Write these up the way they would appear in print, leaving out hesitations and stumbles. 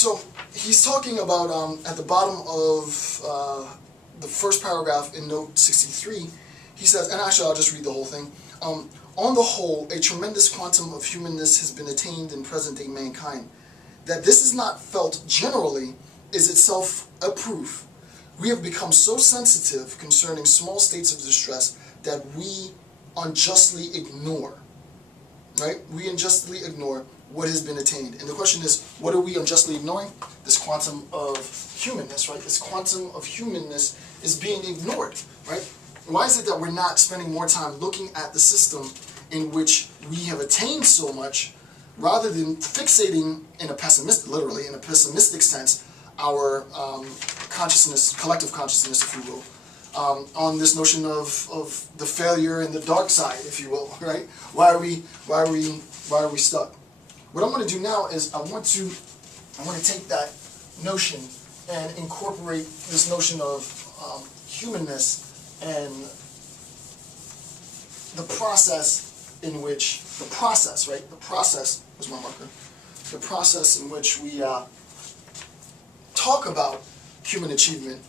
So he's talking about, at the bottom of the first paragraph in note 63, he says, and actually I'll just read the whole thing. On the whole, a tremendous quantum of humanness has been attained in present-day mankind. That this is not felt generally is itself a proof. We have become so sensitive concerning small states of distress that we unjustly ignore, right? We unjustly ignore what has been attained. And the question is, what are we unjustly ignoring? This quantum of humanness, right? This quantum of humanness is being ignored, right? Why is it that we're not spending more time looking at the system in which we have attained so much, rather than fixating in a pessimistic, literally in a pessimistic sense, our consciousness, collective consciousness, if you will, on this notion of the failure and the dark side, if you will, right? Why are we stuck? What I'm going to do now is I want to take that notion and incorporate this notion of humanness and the process in which, right? The process, where's my marker? The process in which we talk about human achievement.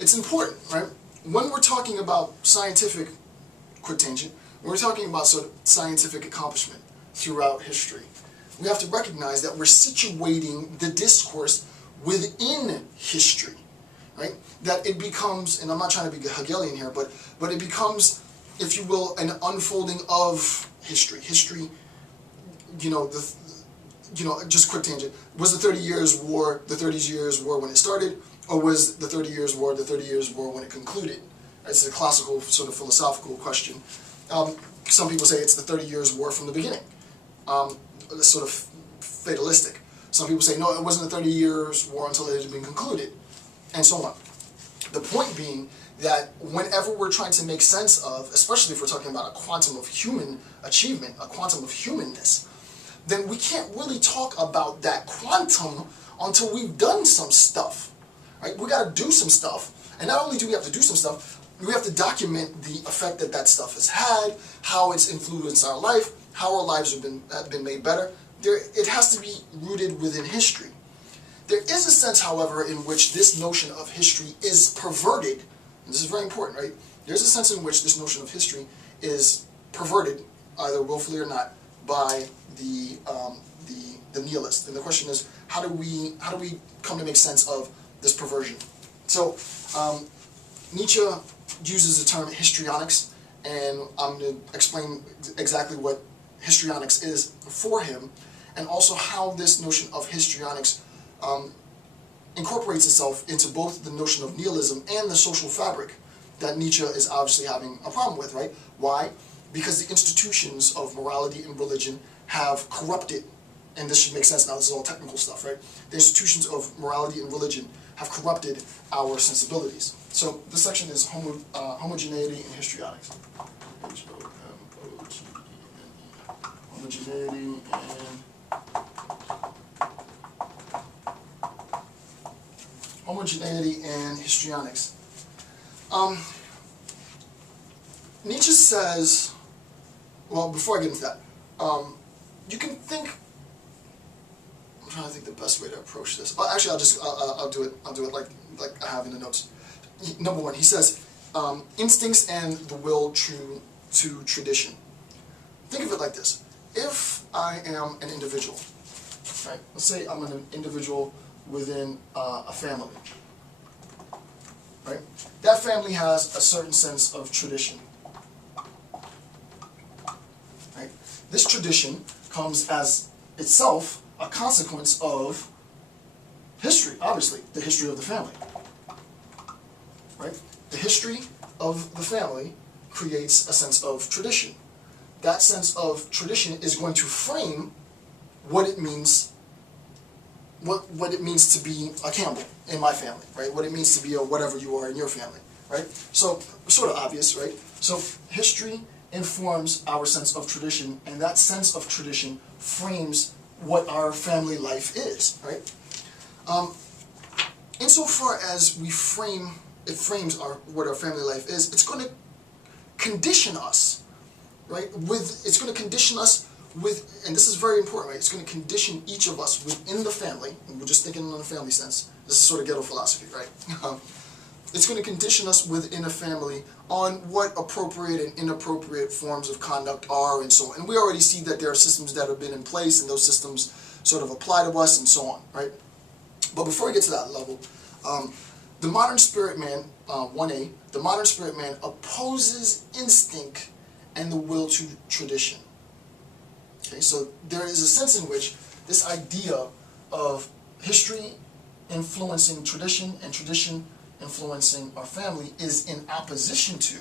It's important, right? When we're talking about scientific, quick tangent, when we're talking about sort of scientific accomplishment throughout history, we have to recognize that we're situating the discourse within history, right? That it becomes, and I'm not trying to be Hegelian here, but it becomes, if you will, an unfolding of history. History, just quick tangent. Was the 30 Years' War the 30 Years' War when it started, or was the 30 Years' War the 30 Years' War when it concluded? It's a classical sort of philosophical question. Some people say it's the 30 Years' War from the beginning. It's sort of fatalistic. Some people say, no, it wasn't the 30 Years' War until it had been concluded, and so on. The point being that whenever we're trying to make sense of, especially if we're talking about a quantum of human achievement, a quantum of humanness, then we can't really talk about that quantum until we've done some stuff, right? We got to do some stuff, and not only do we have to do some stuff, we have to document the effect that that stuff has had, how it's influenced our life, how our lives have been made better. It has to be rooted within history. There is a sense, however, in which this notion of history is perverted, and this is very important, right? There's a sense in which this notion of history is perverted, either willfully or not, by the nihilist. And the question is, how do we come to make sense of this perversion? So Nietzsche uses the term histrionics, and I'm going to explain exactly what histrionics is for him, and also how this notion of histrionics incorporates itself into both the notion of nihilism and the social fabric that Nietzsche is obviously having a problem with, right? Why? Because the institutions of morality and religion have corrupted, and this should make sense now, this is all technical stuff, right? The institutions of morality and religion have corrupted our sensibilities. So this section is homogeneity and histrionics. Homogeneity and histrionics. Nietzsche says, well, before I get into that, you can think, I'm trying to think the best way to approach this. Actually, I'll do it like I have in the notes. Number one, he says, instincts and the will to tradition. Think of it like this. If I am an individual, right? Let's say I'm an individual within a family, right? That family has a certain sense of tradition, right? This tradition comes as itself a consequence of history, obviously, the history of the family, right? The history of the family creates a sense of tradition. That sense of tradition is going to frame what it means, what it means to be a Campbell in my family, right? What it means to be a whatever you are in your family, right? So, sort of obvious, right? So, history informs our sense of tradition, and that sense of tradition frames what our family life is, right? Insofar as it frames what our family life is, it's going to condition us, right? It's going to condition us and this is very important, right? It's going to condition each of us within the family, and we're just thinking in a family sense. This is sort of ghetto philosophy, right? It's going to condition us within a family on what appropriate and inappropriate forms of conduct are and so on. And we already see that there are systems that have been in place and those systems sort of apply to us and so on, right? But before we get to that level, the modern spirit man, 1A, the modern spirit man opposes instinct and the will to tradition. Okay, so there is a sense in which this idea of history influencing tradition and tradition influencing our family is in opposition to,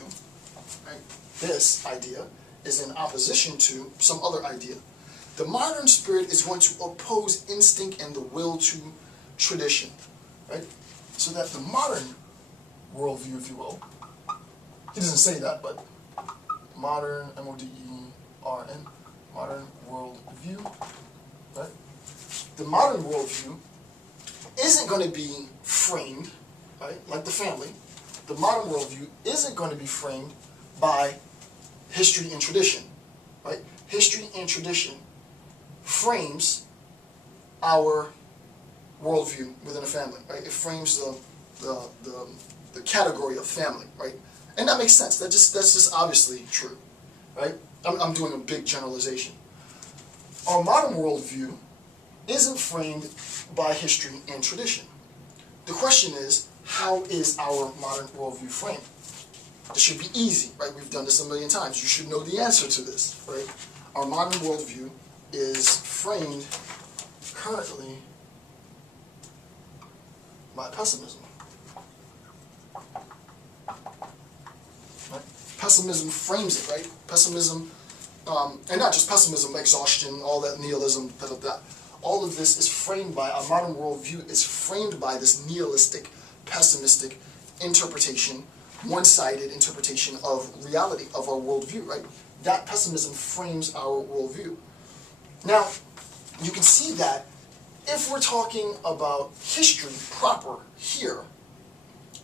right? This idea is in opposition to some other idea. The modern spirit is going to oppose instinct and the will to tradition, right? So that the modern worldview, if you will, he doesn't say that, but modern, M-O-D-E-R-N, modern worldview, right? The modern worldview isn't going to be framed, right, like the family. The modern worldview isn't going to be framed by history and tradition, right? History and tradition frames our worldview within a family, right? It frames the category of family, right? And that makes sense. That's just obviously true, right? I'm doing a big generalization. Our modern worldview isn't framed by history and tradition. The question is, how is our modern worldview framed? This should be easy, right? We've done this a million times. You should know the answer to this, right? Our modern worldview is framed currently by pessimism. Right? Pessimism frames it, right? Pessimism, and not just pessimism, exhaustion, all that nihilism, that. All of this is framed by, our modern worldview is framed by this nihilistic, pessimistic interpretation, one-sided interpretation of reality, of our worldview, right? That pessimism frames our worldview. Now, you can see that if we're talking about history proper here,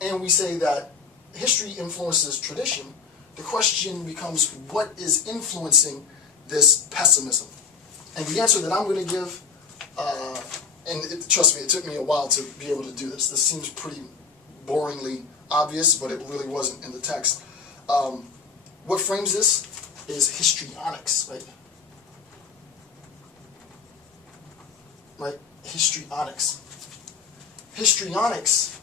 and we say that history influences tradition, the question becomes, what is influencing this pessimism? And the answer that I'm going to give, trust me, it took me a while to be able to do this. This seems pretty boringly obvious, but it really wasn't in the text. What frames this is histrionics, right? Right? Histrionics. Histrionics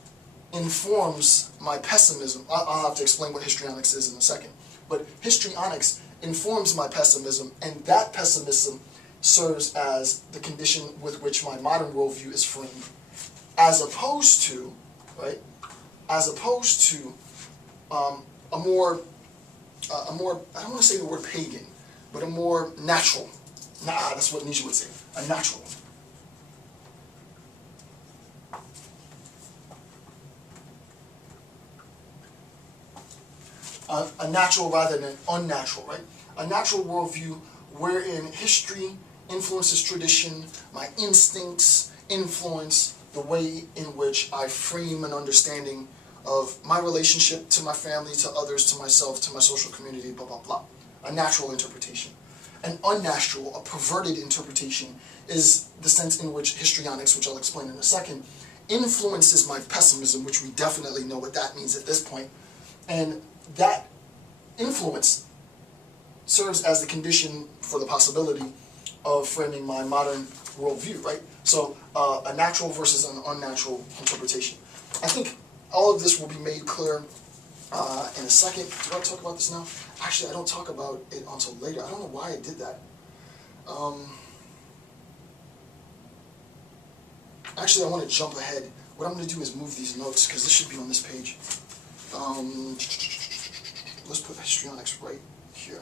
informs my pessimism. I'll have to explain what histrionics is in a second. But histrionics informs my pessimism, and that pessimism serves as the condition with which my modern worldview is framed, as opposed to, right? As opposed to a more, I don't want to say the word pagan, but a more natural. That's what Nietzsche would say. A natural. A natural rather than unnatural, right? A natural worldview wherein history influences tradition, my instincts influence the way in which I frame an understanding of my relationship to my family, to others, to myself, to my social community, blah, blah, blah. A natural interpretation. An unnatural, a perverted interpretation is the sense in which histrionics, which I'll explain in a second, influences my pessimism, which we definitely know what that means at this point. And that influence serves as the condition for the possibility of framing my modern worldview, right? So a natural versus an unnatural interpretation. I think all of this will be made clear in a second. Do I talk about this now? Actually, I don't talk about it until later. I don't know why I did that. Actually, I want to jump ahead. What I'm going to do is move these notes, because this should be on this page. Let's put histrionics right here.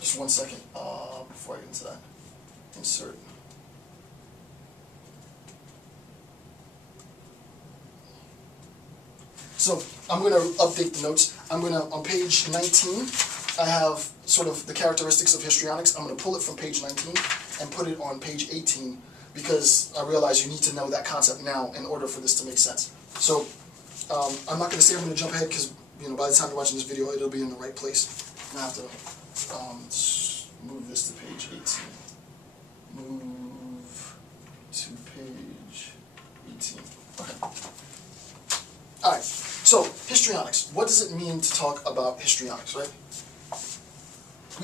Just 1 second before I get into that. Insert. So I'm going to update the notes. I'm going to, on page 19, I have sort of the characteristics of histrionics. I'm going to pull it from page 19 and put it on page 18, because I realize you need to know that concept now in order for this to make sense. So I'm not going to say I'm going to jump ahead, because by the time you're watching this video, it'll be in the right place. And I have to move this to page 18. Move to page 18. Okay. All right. So histrionics. What does it mean to talk about histrionics, right?